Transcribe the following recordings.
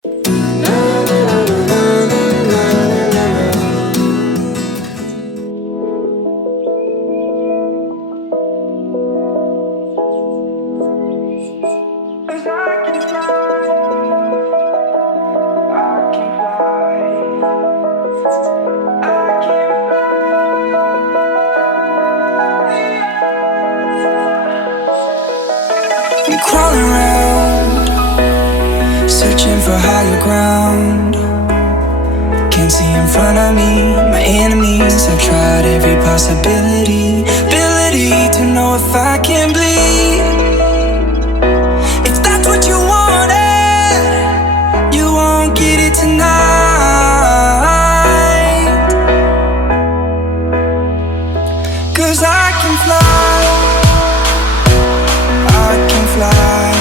Crawling around, searching for higher ground. Can't see in front of me, my enemies. I've tried every possibility, ability to know if I can bleed. If that's what you wanted, you won't get it tonight. 'Cause I can fly, I can fly,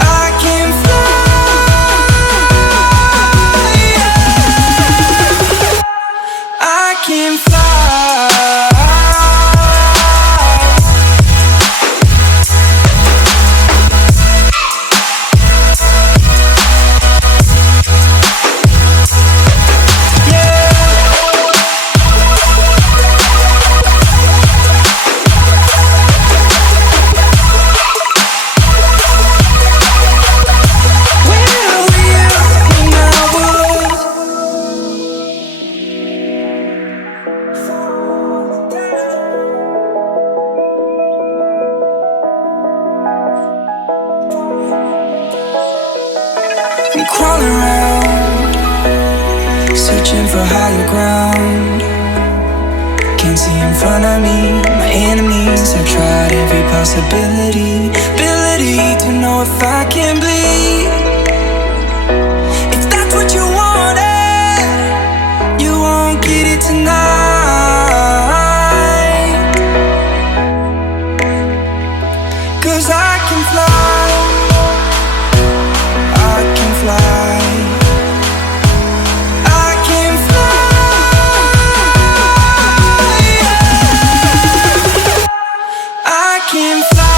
I can fly, yeah. I can fly. I'm crawling around, searching for higher ground. Can't see in front of me, my enemies. I've tried every possibility, ability to know if I can bleed. If that's what you wanted, you won't get it tonight. 'Cause I can fly, I can fly, I can fly, yeah. I can fly.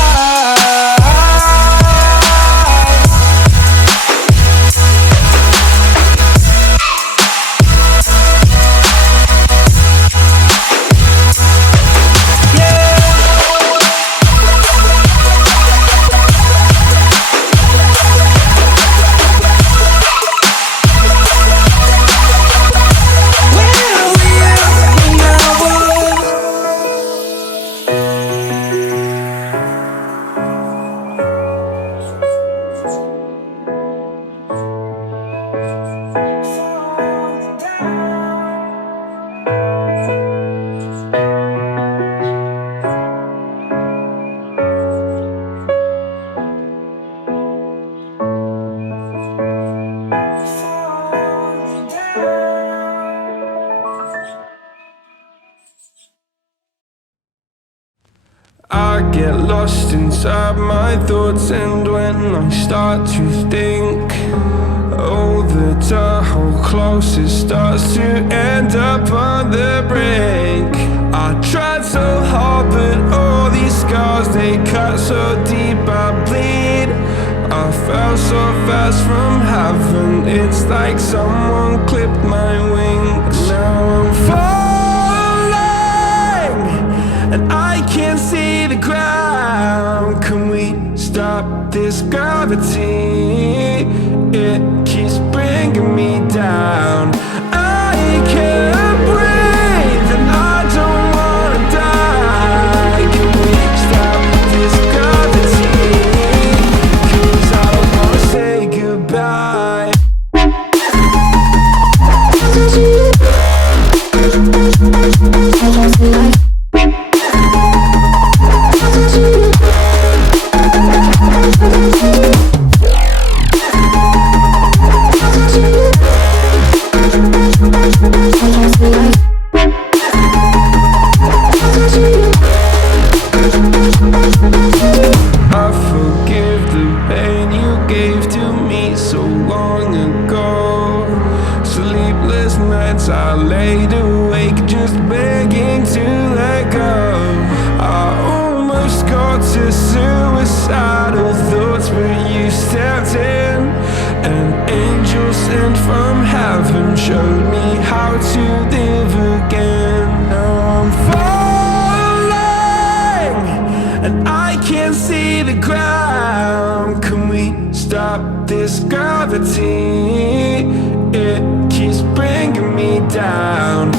I get lost inside my thoughts, and when I start to think, oh, the Tahoe close, it starts to end up on the brink. I tried so hard, but all these scars, they cut so deep, I bleed. I fell so fast from heaven, it's like someone clipped my wings. Now I'm falling, and I can't see the ground. Can we stop this gravity? It keeps bringing me down. I can't breathe, and I don't wanna die. Can we stop this gravity? 'Cause I don't wanna say goodbye. I forgive the pain you gave to me so long ago. Sleepless nights I laid awake just begging to let go. I almost got to suicidal thoughts, but you stepped in sent from heaven showed me how to live again. Now I'm falling and I can't see the ground. Can we stop this gravity? It keeps bringing me down.